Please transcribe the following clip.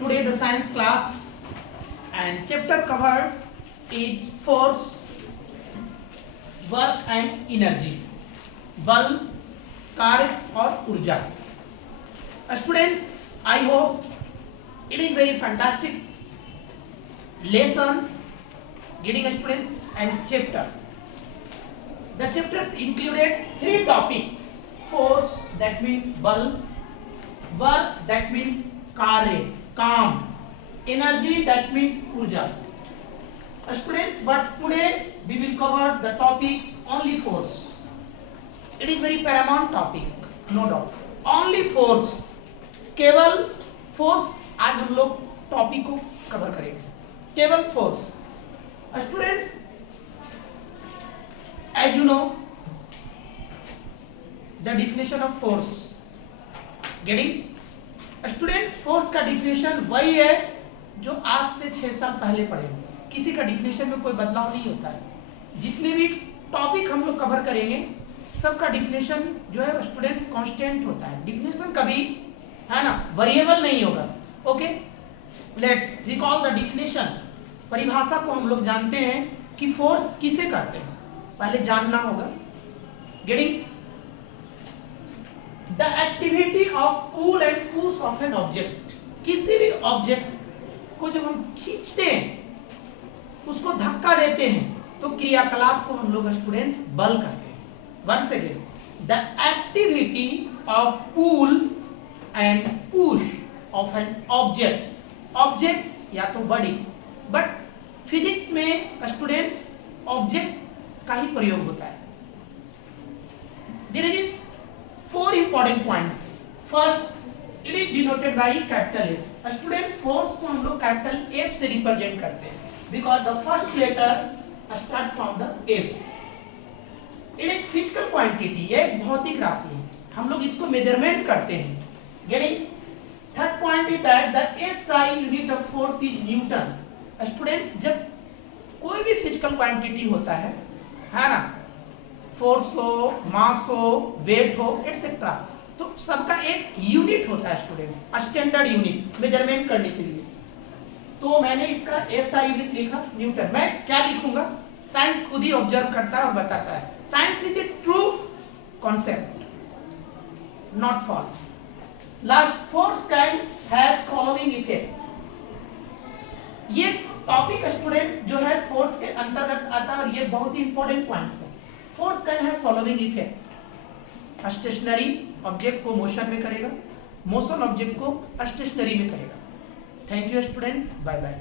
Today the science class and chapter covered is force, work and energy. बल, कार्य और ऊर्जा. Students, I hope it is very fantastic lesson getting students and chapter. The chapters included 3 topics: force, that means bal; work, that means कार्य, काम; energy, that means ऊर्जा. Students, but today we will cover the topic only force. It is very paramount topic, no doubt. Only force, केवल force आज हम लोग topic को cover करेंगे. केवल force. Students, as you know the definition of force. Getting? Students, force का definition वही है जो आज से 6 साल पहले पढ़े. किसी का डिफिनेशन में कोई बदलाव नहीं होता है. जितने भी टॉपिक हम लोग कवर करेंगे सबका डिफिनेशन जो है स्टूडेंट्स कांस्टेंट होता है. डिफिनेशन कभी है ना वेरिएबल नहीं होगा. Okay, let's recall the definition. परिभाषा को हम लोग जानते हैं कि फोर्स किसे कहते हैं, पहले जानना होगा. Getting? The activity of pull and push of an object. किसी भी ऑब्जेक्ट को जब हम खींचते हैं, उसको धक्का देते हैं, तो क्रियाकलाप को हम लोग स्टूडेंट्स बल कहते हैं. Once again, the activity of pull and push of an object. Object या तो बॉडी, बट फिजिक्स में स्टूडेंट्स ऑब्जेक्ट का ही प्रयोग होता है. There is 4 important points. First, it is denoted by capital F. Student, force को हम लोग कैपिटल एफ से रिप्रेजेंट करते हैं because the first letter start from the F. It is physical quantity. ये एक भौतिक राशि है, हम लोग इसको मेजरमेंट करते हैं. Getting? Third point is that the SI unit of force is Newton. Students, जब कोई भी फिजिकल क्वांटिटी होता है ना, फोर्स हो, मास हो, वेट हो, एटसेट्रा, तो सबका एक यूनिट होता है स्टूडेंट्स, स्टैंडर्ड यूनिट मेजरमेंट करने के लिए. तो मैंने इसका एसआई यूनिट लिखा न्यूटन. मैं क्या लिखूंगा? साइंस खुद ही ऑब्जर्व करता है और बताता है. Science is a true concept, not false. Last, force can have following effects. ये टॉपिक स्टूडेंट्स जो है फोर्स के अंतर्गत आता है और ये बहुत ही इंपॉर्टेंट पॉइंट्स है. Force can have following effect. Stationary object को मोशन में करेगा, मोशन ऑब्जेक्ट को स्टेशनरी में करेगा. Thank you students, bye bye.